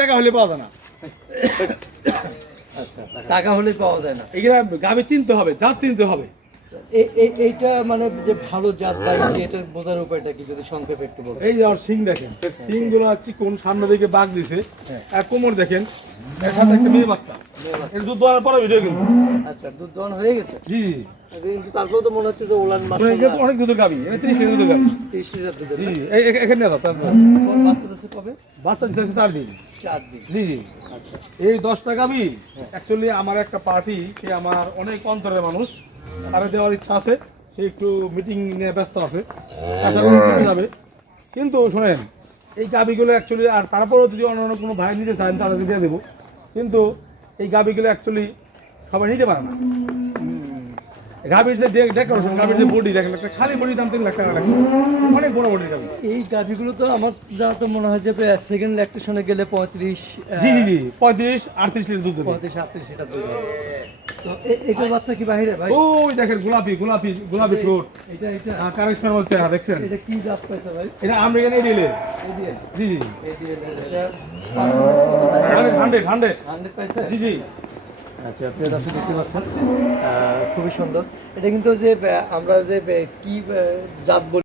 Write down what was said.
টাকা হলে পাওয়া যায় না। আচ্ছা টাকা হলে পাওয়া যায় না। এগুলা গাভী চিনতে হবে জাত চিনতে হবে। এইটা মানে যে ভালো জাত কি এটার বোঝার উপায়টা কি যদি সংক্ষেপে একটু বলতে এই যে আমার সিং দেখেন সিংগুলো চিকন সামনে দিকে বাঘ দিছে আর কোমর দেখেন সাথে একটা মেয়ে বাচ্চা। এর দুধ দেওয়ার পরে ভিডিও কিন্তু। আচ্ছা দুধ দহন হয়ে গেছে? জি জি। কিন্তু তারপরেও তো মনে হচ্ছে যে ওলান মাস অনেক এটা ত্রিশ লিটার জি এখানে বাচ্চা দিচ্ছে কবে? বাচ্চা দিচ্ছে চার দিন। চার দিন। জি জি। এই দশটা গাভী অ্যাকচুয়ালি আমার একটা পার্টি সে আমার অনেক অন্তরের মানুষ। তারে দেওয়ার ইচ্ছা আছে সে একটু মিটিং নিয়ে ব্যস্ত আছে। আশা করি যাবে। কিন্তু শোনেন এই গাভীগুলো অ্যাকচুয়ালি আর তারপরেও যদি অন্য অন্য কোনো ভাই নিতে চান তাদেরকে দিয়ে দেবো। কিন্তু এই গাবিগুলো অ্যাকচুয়ালি সবাই নিতে পারে না। গাভীর যে ডেকোরেশন গাভীর যে বডি দেখেন একটা খালি বডি দাম তিন লাখ টাকা লাগবে অনেক বড় বডির গাভী এই গাভিগুলো তো আমার যা তো মনে হয় যে সেকেন্ড ল্যাকটেশনে গেলে পঁয়ত্রিশ জি জি জি পঁয়ত্রিশ আটত্রিশ লিটার দুধ পঁয়ত্রিশ আটত্রিশ সেটা দুধ তো এ- বাচ্চা কি বাইরে ভাই? ওই দেখেন গোলাপি গোলাপি গোলাপি ঠোঁট। এটা এটা। কারেকশন হচ্ছে হ্যাঁ দেখছেন? এটা কি জাত পাইছে ভাই? এটা আমেরিকান এডিএলে। জি জি। এই এটা performance কত টাকা? Hundred hundred. হান্ড্রেড 100 পাইছে? জি জি। আচ্ছা প্রিয় দর্শক দেখতে পাচ্ছেন খুবই সুন্দর। এটা কিন্তু যে আমরা যে কি জাত বলি